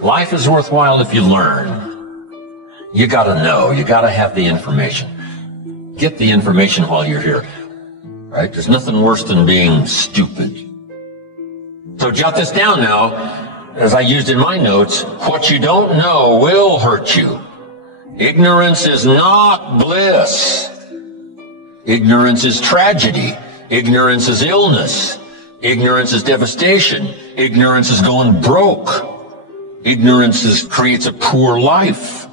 Life is worthwhile if you learn. You gotta know. You gotta have the information. Get the information while you're here. Right? There's nothing worse than being stupid. So jot this down now, as I used in my notes. What you don't know will hurt you. Ignorance is not bliss. Ignorance is tragedy. Ignorance is illness. Ignorance is devastation. Ignorance is going broke. Ignorance creates a poor life.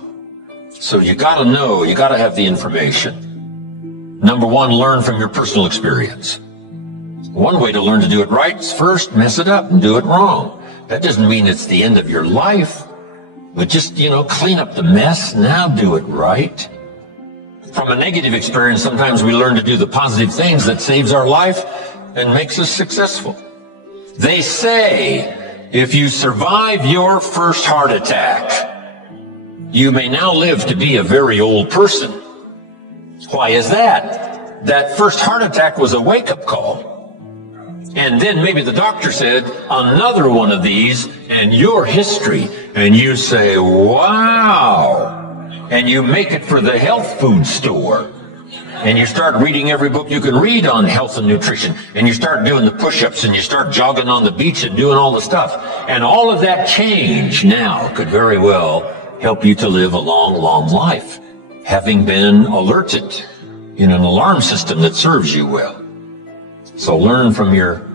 So you gotta know, you gotta have the information. Number one, learn from your personal experience. One way to learn to do it right is first mess it up and do it wrong. That doesn't mean it's the end of your life, but just, clean up the mess, now do it right. From a negative experience, sometimes we learn to do the positive things that saves our life and makes us successful. They say, if you survive your first heart attack, you may now live to be a very old person. Why is that? That first heart attack was a wake-up call. And then maybe the doctor said, another one of these, and your history. And you say, wow. And you make it for the health food store. And you start reading every book you can read on health and nutrition. And you start doing the push-ups, and you start jogging on the beach and doing all the stuff. And all of that change now could very well help you to live a long, long life, having been alerted in an alarm system that serves you well. So learn from your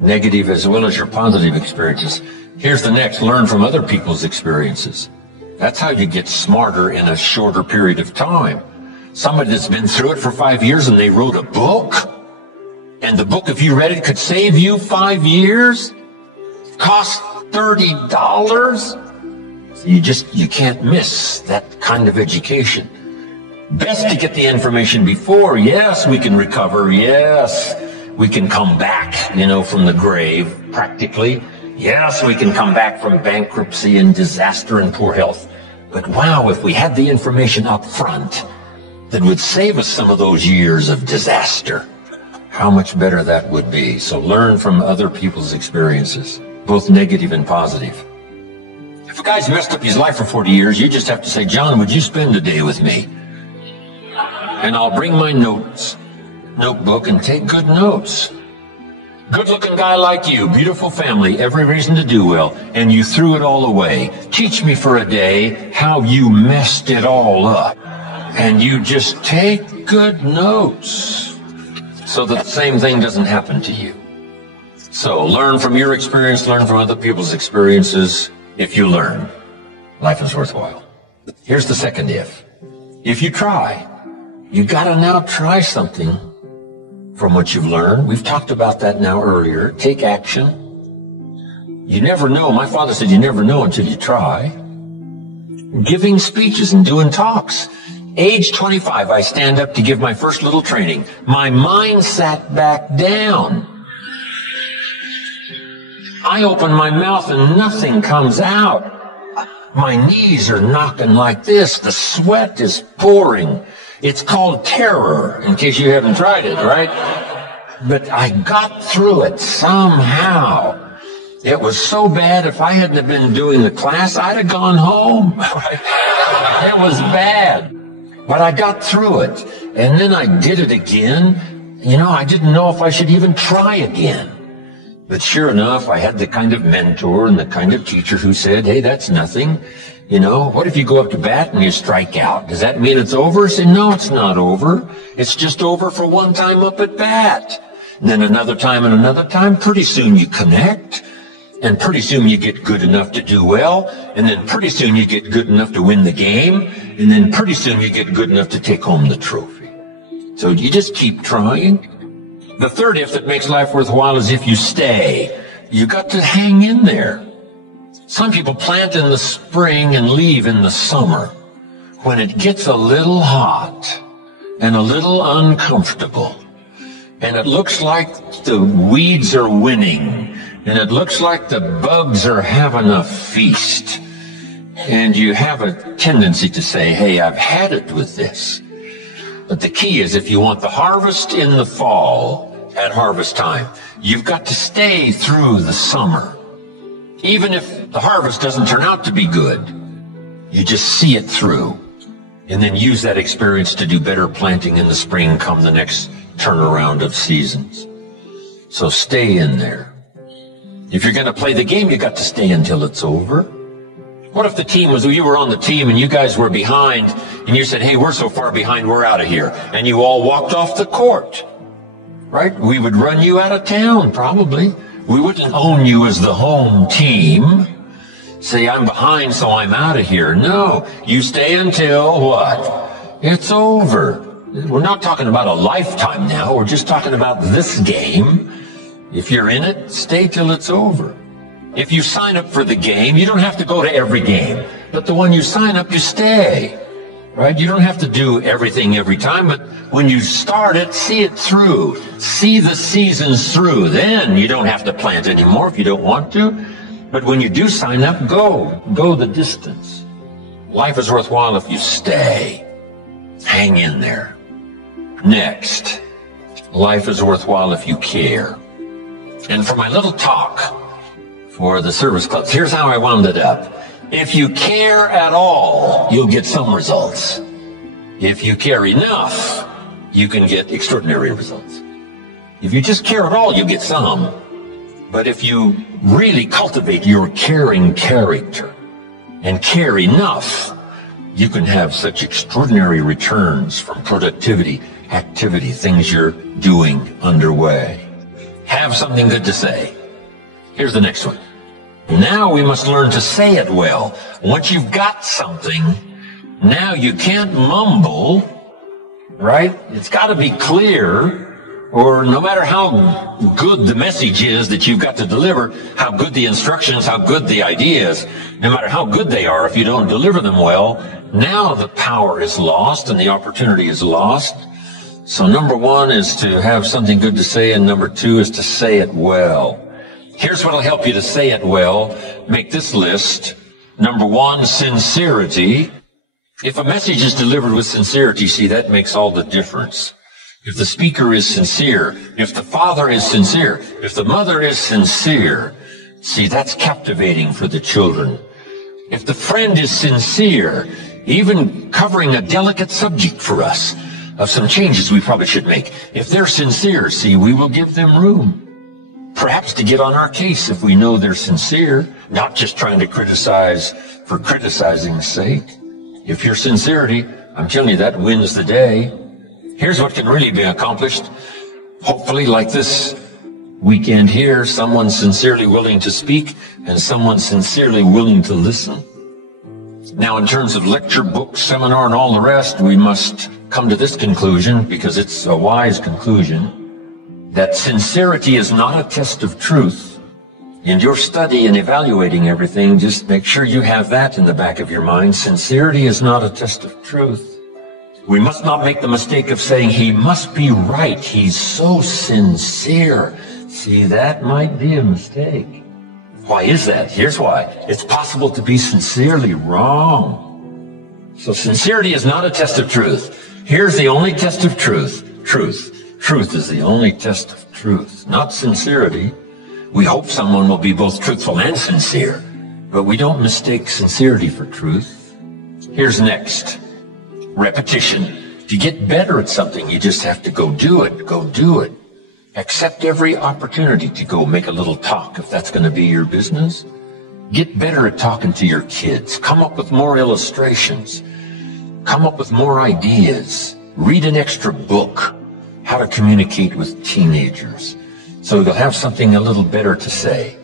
negative as well as your positive experiences. Here's the next, learn from other people's experiences. That's how you get smarter in a shorter period of time. Somebody that's been through it for 5 years and they wrote a book, and the book, if you read it, could save you 5 years, cost $30. You can't miss that kind of education. Best to get the information before. Yes, we can recover. Yes, we can come back, from the grave, practically. Yes, we can come back from bankruptcy and disaster and poor health. But wow, if we had the information up front that would save us some of those years of disaster, how much better that would be. So learn from other people's experiences, both negative and positive. If a guy's messed up his life for 40 years, you just have to say, John, would you spend a day with me? And I'll bring my notebook and take good notes. Good-looking guy like you, beautiful family, every reason to do well, and you threw it all away. Teach me for a day how you messed it all up. And you just take good notes so that the same thing doesn't happen to you. So learn from your experience, learn from other people's experiences. If you learn, life is worthwhile. Here's the second if. If you try, you gotta now try something from what you've learned. We've talked about that now earlier. Take action. You never know. My father said you never know until you try. Giving speeches and doing talks. Age 25, I stand up to give my first little training. My mind sat back down. I open my mouth and nothing comes out. My knees are knocking like this. The sweat is pouring. It's called terror, in case you haven't tried it, right? But I got through it somehow. It was so bad, if I hadn't have been doing the class, I'd have gone home. It was bad. But I got through it. And then I did it again. I didn't know if I should even try again. But sure enough, I had the kind of mentor and the kind of teacher who said, hey, that's nothing. What if you go up to bat and you strike out? Does that mean it's over? I say, no, it's not over. It's just over for one time up at bat. And then another time and another time. Pretty soon you connect. And pretty soon you get good enough to do well. And then pretty soon you get good enough to win the game. And then pretty soon you get good enough to take home the trophy. So you just keep trying. The third if that makes life worthwhile is if you stay. You got to hang in there. Some people plant in the spring and leave in the summer. When it gets a little hot and a little uncomfortable, and it looks like the weeds are winning, and it looks like the bugs are having a feast, and you have a tendency to say, hey, I've had it with this. But the key is, if you want the harvest in the fall at harvest time, you've got to stay through the summer. Even if the harvest doesn't turn out to be good, you just see it through and then use that experience to do better planting in the spring come the next turnaround of seasons. So stay in there. If you're going to play the game, you got to stay until it's over. What if the team was, you were on the team and you guys were behind and you said, hey, we're so far behind, we're out of here. And you all walked off the court, right? We would run you out of town, probably. We wouldn't own you as the home team. Say, I'm behind, so I'm out of here. No, you stay until what? It's over. We're not talking about a lifetime now. We're just talking about this game. If you're in it, stay till it's over. If you sign up for the game, you don't have to go to every game. But the one you sign up, you stay. Right? You don't have to do everything every time, but when you start it, see it through. See the seasons through. Then you don't have to plant anymore if you don't want to. But when you do sign up, go. Go the distance. Life is worthwhile if you stay. Hang in there. Next, life is worthwhile if you care. And for my little talk for the service clubs, here's how I wound it up. If you care at all, you'll get some results. If you care enough, you can get extraordinary results. If you just care at all, you get some. But if you really cultivate your caring character and care enough, you can have such extraordinary returns from productivity, activity, things you're doing underway. Have something good to say. Here's the next one. Now we must learn to say it well. Once you've got something, now you can't mumble, right? It's got to be clear, or no matter how good the message is that you've got to deliver, how good the instructions, how good the ideas, no matter how good they are, if you don't deliver them well, now the power is lost and the opportunity is lost. So number one is to have something good to say, and number two is to say it well. Here's what will help you to say it well. Make this list. Number one, sincerity. If a message is delivered with sincerity, see, that makes all the difference. If the speaker is sincere, if the father is sincere, if the mother is sincere, see, that's captivating for the children. If the friend is sincere, even covering a delicate subject for us, of some changes we probably should make. If they're sincere, see, we will give them room. Perhaps to get on our case if we know they're sincere, not just trying to criticize for criticizing's sake. If your sincerity, I'm telling you, that wins the day. Here's what can really be accomplished. Hopefully, like this weekend here, someone sincerely willing to speak and someone sincerely willing to listen. Now, in terms of lecture, book, seminar, and all the rest, we must come to this conclusion, because it's a wise conclusion, that sincerity is not a test of truth. In your study and evaluating everything, just make sure you have that in the back of your mind. Sincerity is not a test of truth. We must not make the mistake of saying, he must be right. He's so sincere. See, that might be a mistake. Why is that? Here's why. It's possible to be sincerely wrong. So sincerity is not a test of truth. Here's the only test of truth. Truth is the only test of truth, not sincerity. We hope someone will be both truthful and sincere, but we don't mistake sincerity for truth. Here's next. Repetition. To get better at something, you just have to go do it. Go do it. Accept every opportunity to go make a little talk if that's going to be your business. Get better at talking to your kids. Come up with more illustrations. Come up with more ideas. Read an extra book. How to communicate with teenagers. So they'll have something a little better to say.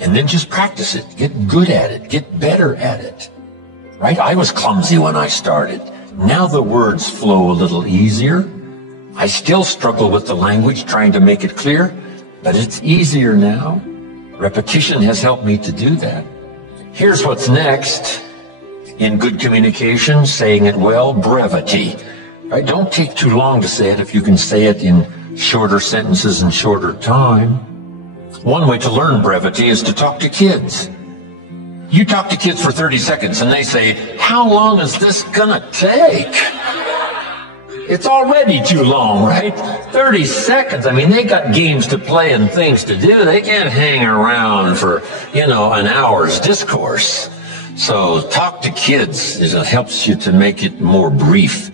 And then just practice it. Get good at it. Get better at it. Right? I was clumsy when I started. Now the words flow a little easier. I still struggle with the language, trying to make it clear, but it's easier now. Repetition has helped me to do that. Here's what's next. In good communication, saying it well, brevity. Right? Don't take too long to say it if you can say it in shorter sentences and shorter time. One way to learn brevity is to talk to kids. You talk to kids for 30 seconds and they say, how long is this gonna take? It's already too long, right? 30 seconds. I mean, they got games to play and things to do. They can't hang around for, an hour's discourse. So talk to kids. It helps you to make it more brief.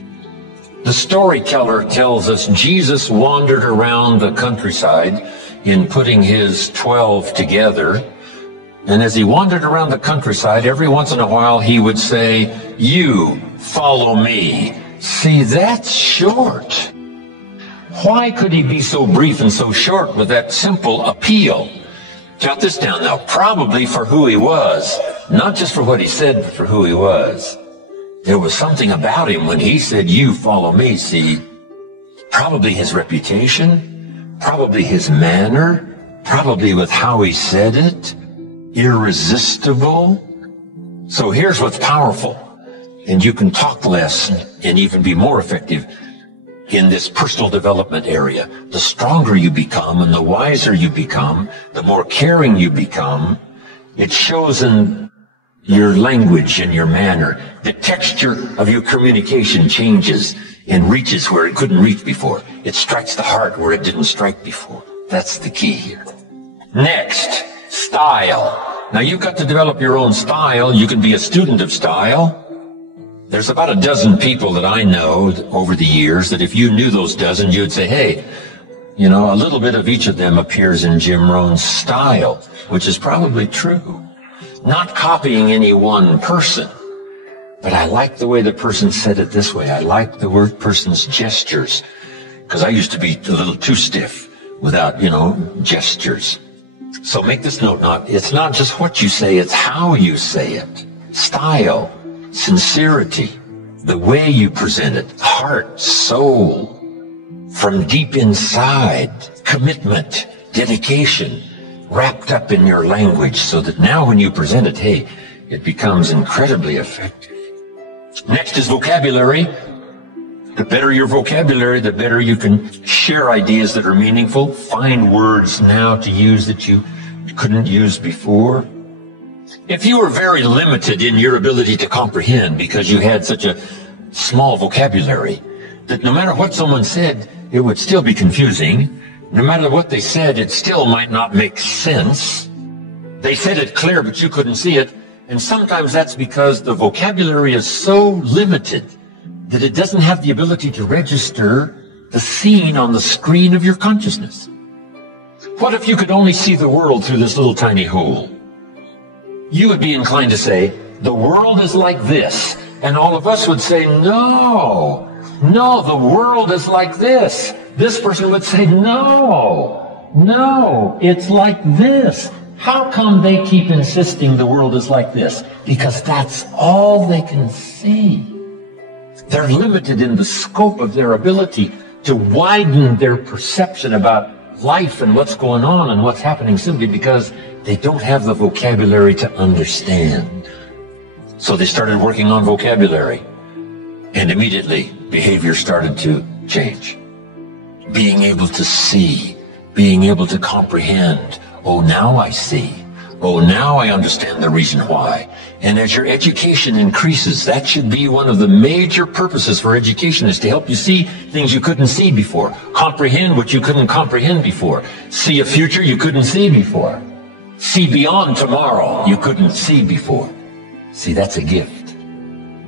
The storyteller tells us Jesus wandered around the countryside in putting his 12 together. And as he wandered around the countryside, every once in a while he would say, "You follow me." See, that's short. Why could he be so brief and so short with that simple appeal? Jot this down now. Probably for who he was, not just for what he said, but for who he was. There was something about him when he said, "You follow me." See, probably his reputation, probably his manner, probably with how he said it. Irresistible. So here's what's powerful. And you can talk less and even be more effective in this personal development area. The stronger you become and the wiser you become, the more caring you become, it shows in your language and your manner. The texture of your communication changes and reaches where it couldn't reach before. It strikes the heart where it didn't strike before. That's the key here. Next, style. Now you've got to develop your own style. You can be a student of style. There's about a dozen people that I know over the years that if you knew those dozen, you'd say, hey, a little bit of each of them appears in Jim Rohn's style, which is probably true. Not copying any one person, but I like the way the person said it this way. I like the person's gestures, because I used to be a little too stiff without, gestures. So make this note, it's not just what you say, it's how you say it. Style. Sincerity, the way you present it, heart, soul, from deep inside, commitment, dedication, wrapped up in your language so that now when you present it, hey, it becomes incredibly effective. Next is vocabulary. The better your vocabulary, the better you can share ideas that are meaningful, find words now to use that you couldn't use before. If you were very limited in your ability to comprehend because you had such a small vocabulary, that no matter what someone said, it would still be confusing. No matter what they said, it still might not make sense. They said it clear, but you couldn't see it. And sometimes that's because the vocabulary is so limited that it doesn't have the ability to register the scene on the screen of your consciousness. What if you could only see the world through this little tiny hole? You would be inclined to say, the world is like this. And all of us would say, no, the world is like this. This person would say, no, it's like this. How come they keep insisting the world is like this? Because that's all they can see. They're limited in the scope of their ability to widen their perception about life and what's going on and what's happening simply because they don't have the vocabulary to understand. So they started working on vocabulary, and immediately behavior started to change. Being able to see, being able to comprehend. Oh, now I see. Oh, now I understand the reason why. And as your education increases, that should be one of the major purposes for education, is to help you see things you couldn't see before. Comprehend what you couldn't comprehend before. See a future you couldn't see before. See beyond tomorrow you couldn't see before. See, that's a gift.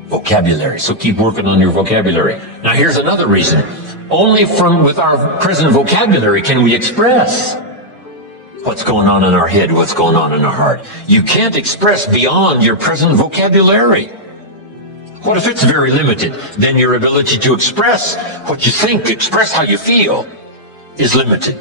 Vocabulary. So keep working on your vocabulary. Now here's another reason. Only with our present vocabulary can we express what's going on in our head, what's going on in our heart. You can't express beyond your present vocabulary. What if it's very limited? Then your ability to express what you think, express how you feel, is limited.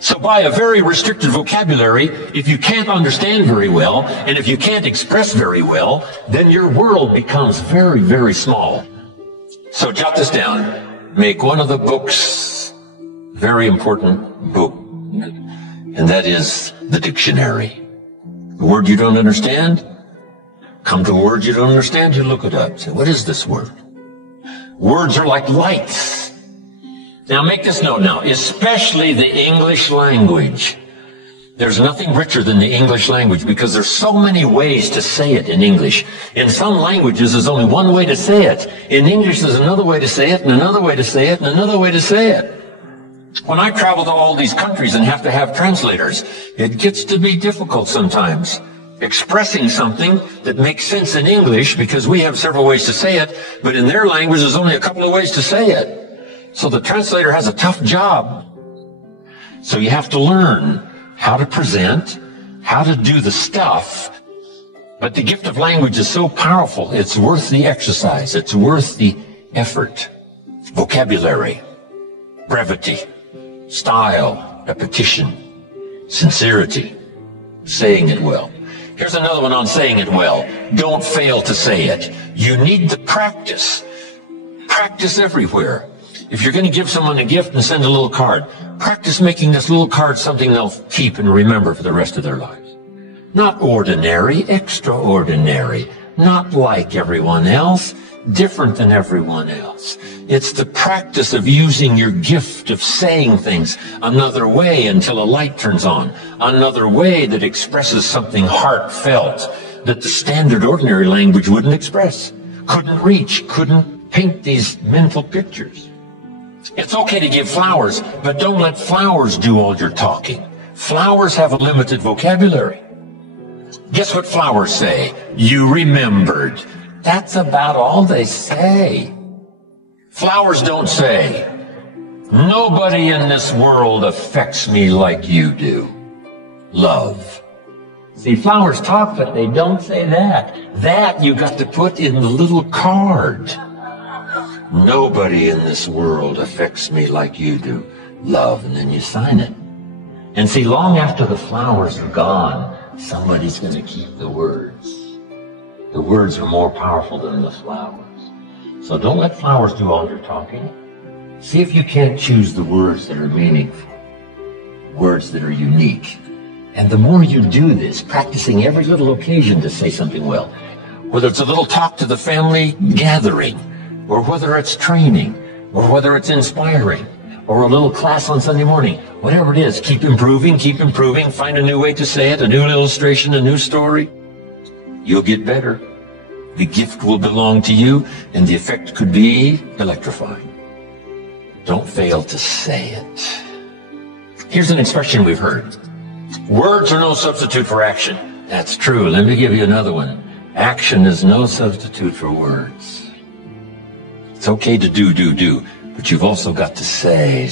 So by a very restricted vocabulary, if you can't understand very well, and if you can't express very well, then your world becomes very, very small. So jot this down. Make one of the books very important book, and that is the dictionary. A word you don't understand? Come to a word you don't understand, you look it up. Say, what is this word? Words are like lights. Now make this note now, especially the English language. There's nothing richer than the English language because there's so many ways to say it in English. In some languages, there's only one way to say it. In English, there's another way to say it, and another way to say it, and another way to say it. When I travel to all these countries and have to have translators, it gets to be difficult sometimes. Expressing something that makes sense in English because we have several ways to say it, but in their language, there's only a couple of ways to say it. So the translator has a tough job. So you have to learn how to present, how to do the stuff. But the gift of language is so powerful, it's worth the exercise. It's worth the effort. Vocabulary, brevity, style, repetition, sincerity, saying it well. Here's another one on saying it well. Don't fail to say it. You need to practice. Practice everywhere. If you're going to give someone a gift and send a little card, practice making this little card something they'll keep and remember for the rest of their lives. Not ordinary, extraordinary. Not like everyone else, different than everyone else. It's the practice of using your gift of saying things another way until a light turns on. Another way that expresses something heartfelt that the standard ordinary language wouldn't express. Couldn't reach, couldn't paint these mental pictures. It's okay to give flowers, but don't let flowers do all your talking. Flowers have a limited vocabulary. Guess what flowers say? You remembered. That's about all they say. Flowers don't say, nobody in this world affects me like you do. Love. See, flowers talk, but they don't say that. That you got to put in the little card. Nobody in this world affects me like you do. Love, and then you sign it. And see, long after the flowers are gone, somebody's going to keep the words. The words are more powerful than the flowers. So don't let flowers do all your talking. See if you can't choose the words that are meaningful, words that are unique. And the more you do this, practicing every little occasion to say something well, whether it's a little talk to the family gathering, or whether it's training, or whether it's inspiring, or a little class on Sunday morning, whatever it is, keep improving, find a new way to say it, a new illustration, a new story. You'll get better. The gift will belong to you, and the effect could be electrifying. Don't fail to say it. Here's an expression we've heard. Words are no substitute for action. That's true. Let me give you another one. Action is no substitute for words. It's okay to do, but you've also got to say.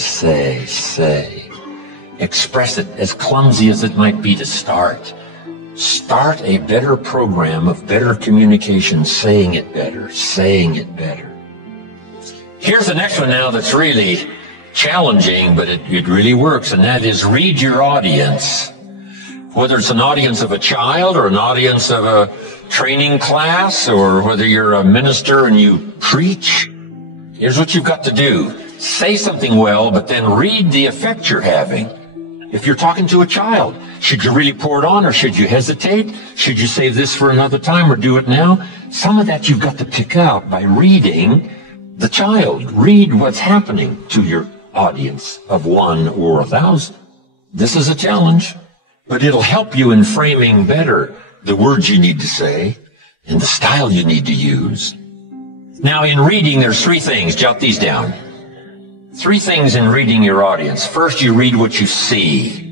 Express it, as clumsy as it might be to start. Start a better program of better communication, saying it better. Here's the next one now that's really challenging, but it really works, and that is read your audience. Whether it's an audience of a child or an audience of a training class, or whether you're a minister and you preach, here's what you've got to do. Say something well, but then read the effect you're having. If you're talking to a child, should you really pour it on, or should you hesitate? Should you save this for another time or do it now? Some of that you've got to pick out by reading the child. Read what's happening to your audience of 1 or 1,000. This is a challenge, but it'll help you in framing better the words you need to say and the style you need to use. Now, in reading, there's 3 things. Jot these down. 3 things in reading your audience. First, you read what you see.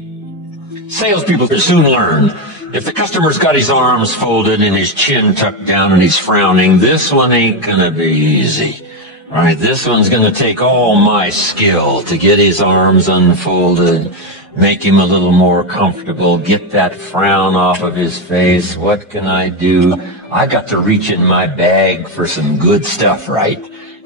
Salespeople can soon learn. If the customer's got his arms folded and his chin tucked down and he's frowning, this one ain't gonna be easy. Right? This one's gonna take all my skill to get his arms unfolded, make him a little more comfortable, get that frown off of his face. What can I do? I got to reach in my bag for some good stuff, right?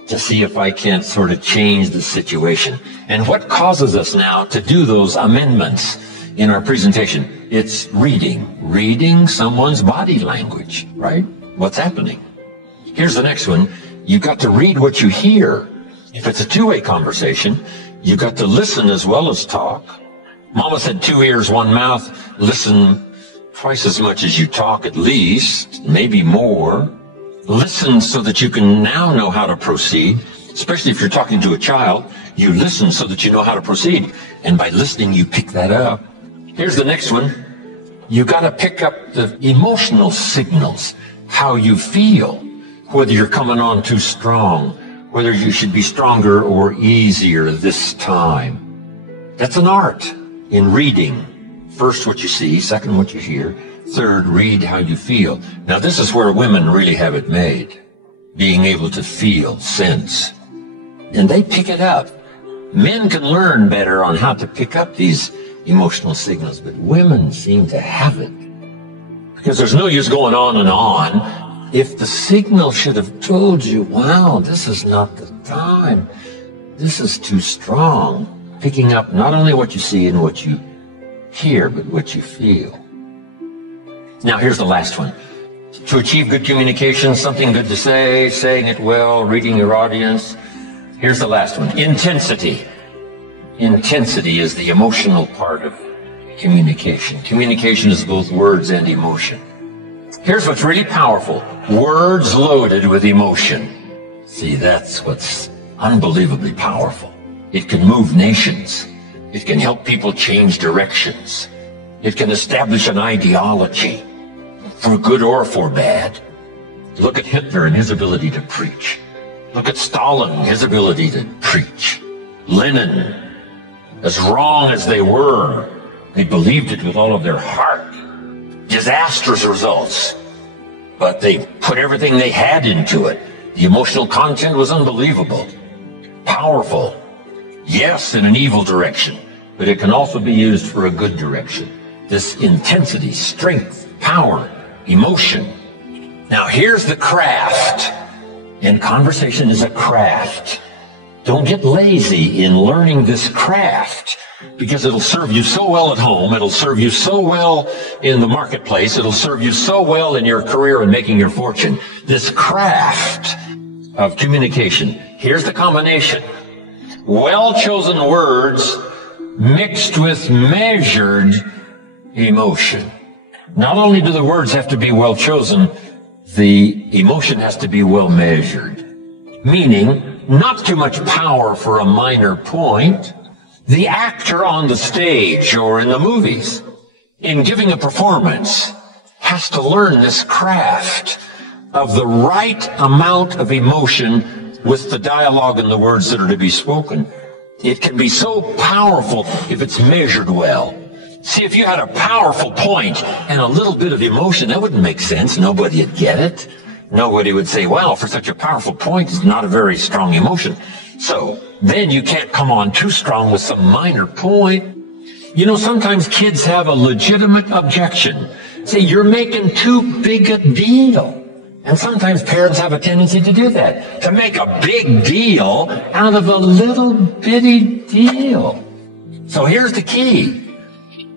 To see if I can't sort of change the situation. And what causes us now to do those amendments in our presentation? It's reading someone's body language, right? What's happening? Here's the next one. You've got to read what you hear. If it's a two-way conversation, you've got to listen as well as talk. Mama said 2 ears, 1 mouth. Listen twice as much as you talk, at least, maybe more. Listen so that you can now know how to proceed, especially if you're talking to a child. You listen so that you know how to proceed. And by listening, you pick that up. Here's the next one. You got to pick up the emotional signals, how you feel, whether you're coming on too strong, whether you should be stronger or easier this time. That's an art in reading. First, what you see. Second, what you hear. Third, read how you feel. Now, this is where women really have it made, being able to feel, sense. And they pick it up. Men can learn better on how to pick up these emotional signals, but women seem to have it. Because there's no use going on and on. If the signal should have told you, wow, this is not the time, this is too strong, picking up not only what you see and what you hear, but what you feel. Now, here's the last one. To achieve good communication, something good to say, saying it well, reading your audience. Here's the last one. Intensity. Intensity is the emotional part of communication. Communication is both words and emotion. Here's what's really powerful. Words loaded with emotion. See, that's what's unbelievably powerful. It can move nations. It can help people change directions. It can establish an ideology, for good or for bad. Look at Hitler and his ability to preach. Look at Stalin, his ability to preach. Lenin, as wrong as they were, they believed it with all of their heart. Disastrous results, but they put everything they had into it. The emotional content was unbelievable. Powerful. Yes, in an evil direction, but it can also be used for a good direction. This intensity, strength, power, emotion. Now here's the craft. And conversation is a craft. Don't get lazy in learning this craft, because it'll serve you so well at home. It'll serve you so well in the marketplace. It'll serve you so well in your career and making your fortune. This craft of communication. Here's the combination. Well-chosen words mixed with measured emotion. Not only do the words have to be well chosen, the emotion has to be well measured. Meaning, not too much power for a minor point. The actor on the stage or in the movies, in giving a performance, has to learn this craft of the right amount of emotion with the dialogue and the words that are to be spoken. It can be so powerful if it's measured well. See, if you had a powerful point and a little bit of emotion, that wouldn't make sense. Nobody would get it. Nobody would say, well, for such a powerful point, it's not a very strong emotion. So then you can't come on too strong with some minor point. You know, sometimes kids have a legitimate objection. Say, you're making too big a deal. And sometimes parents have a tendency to do that, to make a big deal out of a little bitty deal. So here's the key.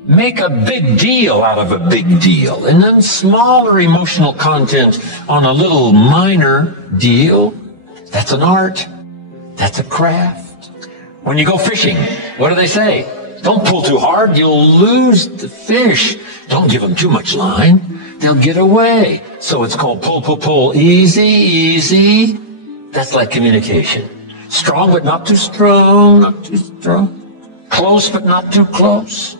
Make a big deal out of a big deal, and then smaller emotional content on a little minor deal. That's an art. That's a craft. When you go fishing, what do they say? Don't pull too hard, you'll lose the fish. Don't give them too much line, they'll get away. So it's called pull, pull, pull, easy, easy. That's like communication. Strong but not too strong, not too strong. Close but not too close.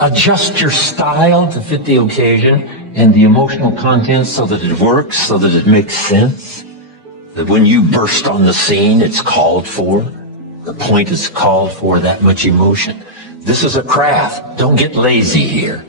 Adjust your style to fit the occasion and the emotional content so that it works, so that it makes sense. That when you burst on the scene, it's called for. The point is called for, that much emotion. This is a craft. Don't get lazy here.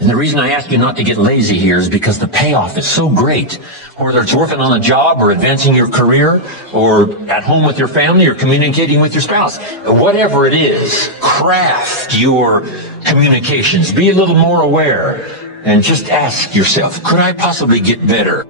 And the reason I ask you not to get lazy here is because the payoff is so great. Whether it's working on a job or advancing your career or at home with your family or communicating with your spouse. Whatever it is, craft your communications. Be a little more aware and just ask yourself, could I possibly get better?